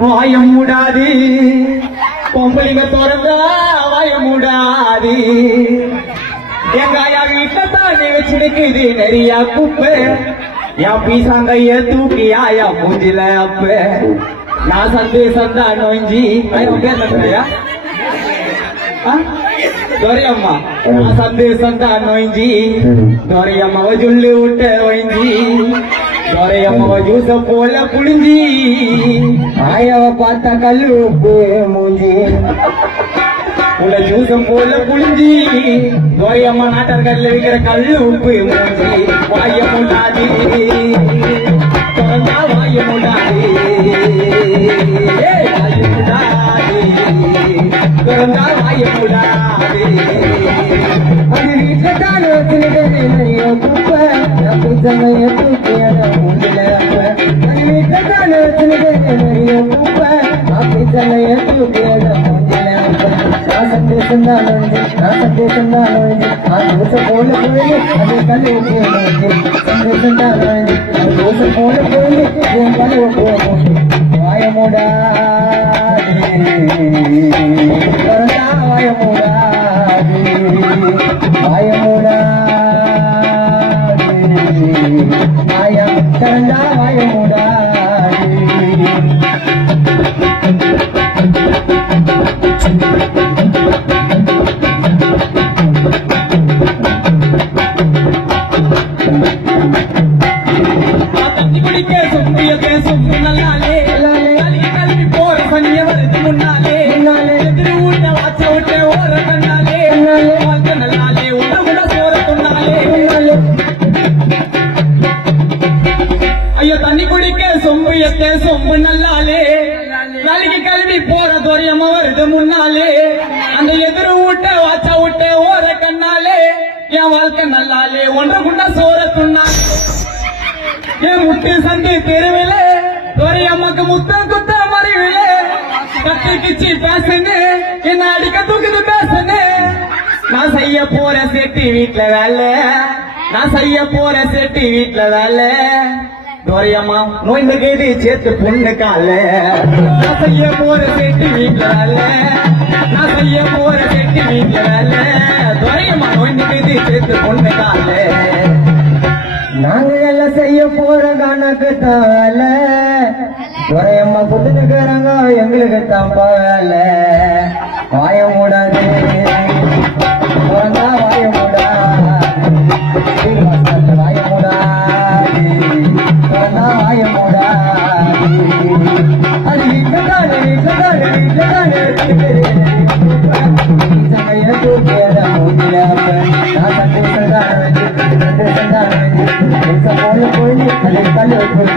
வாய மூடாது பொம்பளைங்க திறந்தா வாய மூடாது எங்க ஆயா வீட்டத்தான் வச்சிருக்குது நிறைய குப்பை என் பீசாங்கைய தூக்கி ஆயா மூஞ்சில அப்ப நான் சந்தேசம் தான் நோஞ்சி பேர் దొరయమ్మ నా సందేశం నోయించి దొరయమ్మ జుల్లు ఉట్ట పోయింది దొరయమ్మ జ్యూస పోల పుడింది ఆయవ పాత కళ్ళు మూంజి உள்ள ஜூசம் போல புளிஞ்சி தோயம்மா நாட்டார் கல்ல வைக்கிற கல்லு உப்பு மூஞ்சி வாய முடாது திறந்தா வாய முடாது வாய முடாது திறந்தா வாய முடாது அது வீட்டுதான் குப்பை புத்தமைய தூக்கியத மூஞ்சில அது வீட்டுதான் குப்பை புத்தமைய தூக்கியத மூஞ்சில சந்தேசம் தான் சந்தேசம் தான் போல போய் அது கல்லு சந்தேசம் தான் போல போய் கல்லு வாயமுடா வாயமுடா வாயமுடா வாயம் திறந்தா வாயமுடா ஐயோ தண்ணி குடிக்க சொம்பு எத்தே சொம்பு நல்லாலே நாளைக்கு கிளம்பி போற தோரியம்மா வருது முன்னாலே அந்த எதிர விட்ட வாச்சா விட்ட ஓர கண்ணாலே என் வாழ்க்கை நல்லாலே ஒன்றை குண்டா சோற துண்ணாலே என் முட்டு சந்தி தெருவில தோரியம்மாக்கு முத்தம் குத்த மறைவில கத்து கிச்சி பேசுன்னு என்ன அடிக்க தூக்குது பேசுன்னு நான் செய்ய போற சேட்டி வீட்டுல வேலை நான் செய்ய போற சேட்டி வீட்டுல வேலை தோரியம்மா நோய்ந்து கேது சேர்த்து பொண்ணு கால நான் செய்ய போற சேட்டி வீட்டுல வேலை நான் செய்ய போற சேட்டி வீட்டுல வேலை தோரியம்மா நோய்ந்து கேது சேர்த்து பொண்ணு கால நாங்க எல்லாம் செய்ய போற கணக்கு தான் வேலை தோரியம்மா புதுனுக்குறாங்க எங்களுக்கு தான் வேலை வாய மூடாது வாய மூடா வாய மூடா வாய மூடா அது வீட்டுக்கான தூக்கியத மூஞ்சில போல போய் கலை கல்லு போல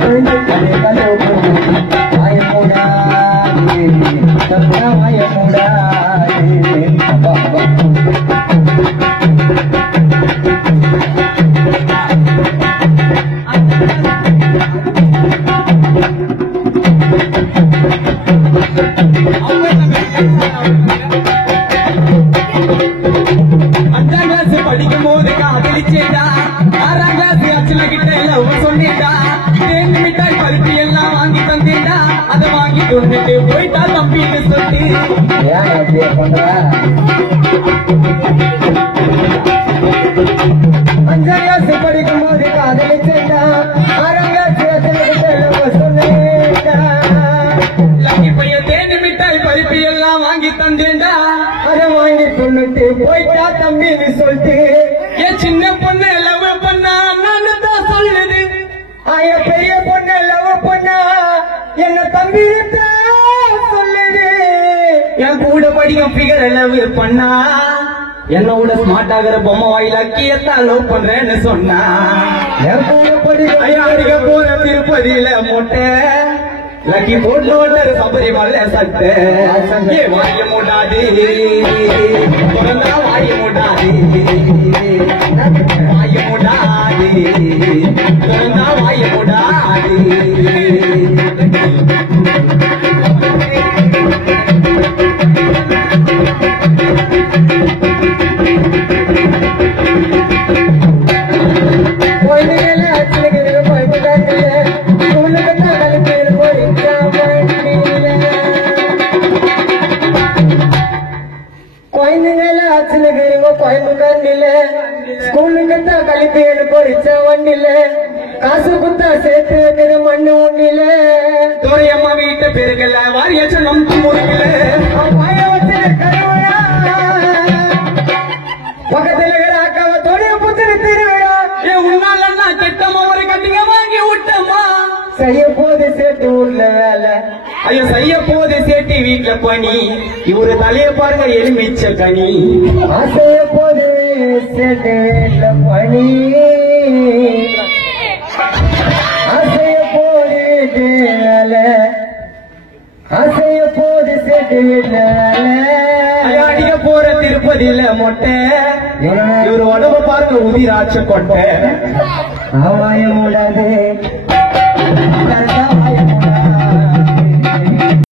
போய் கலை கல்லு வாய மூடா வாய மூடா அஞ்சாம் கிளாஸ் படிக்கும் போது காதலிச்சேடா ஆறாம் கிளாஸ் அச்சல கிட்ட எல்லாம் சொல்லிட்டா தேன் மிட்டாய் பருத்தி எல்லாம் வாங்கி தந்தேடா அதை வாங்கி கொண்டுட்டு போயிட்டா தம்பின்னு சொல்லி அஞ்சாம் கிளாஸ் படிக்கும் போது காதலிச்சேடா ஆறாம் கிளாஸ் அச்சல கிட்ட எல்லாம் சொல்லிட்டா லக்கி பையன் தேன் மிட்டாய் பருத்தி எல்லாம் வாங்கி தந்தேடா அதை வாங்கி கொண்டுட்டு போயிட்டா தம்பின்னு சொல்லிட்டு என் சின்ன பொண்ணு லவ் பண்ணா நான் தான் சொல்லுது ஆயா பெரிய பொண்ணு லவ் பண்ணா என்ன தம்பி சொல்லுது என் கூட படிக்கும் பிகர் லவ் பண்ணா என்னோட ஸ்மார்ட் ஆகிற பொம்மை வாயிலாக்கியத்தான் லவ் பண்றேன்னு சொன்னா என் கூட படிக்க போற திருப்பதியில மொட்டை லக்கி போட்டு சபரிமலை சட்டை வாய மூடாது வாய மூடாது வாய மூடாது வாய மூடாது போய் வச்ச வண்டில காசு குத்தா சேர்த்து வைக்கிற மண்ணு ஒண்ணில துரையம்மா வீட்டு பேருக்கல வாரியாச்ச நம்பி முடிக்கல வாய வச்ச கருவிழா பக்கத்துல அக்காவ தொழில் புத்திரி திருவிழா உன்னால நான் கெட்டமா ஒரு கட்டிங்க வாங்கி விட்டமா செய்ய போது சேர்த்து ஊர்ல வேலை ஐயோ செய்ய போது சேட்டி வீட்டுல பணி இவரு தலைய பாருங்க எலுமிச்ச கனி ஆசைய போது சேர்த்து வீட்டுல பணி ஆசைய போது வீட்டு வேலை ஆசைய போது சேர்த்து வீட்டுல வேலை அடிக்க போற திருப்பதியில மொட்டை இவரு உடம்ப பாருங்க உதிராட்ச கொட்டை ஆவாய மூடாது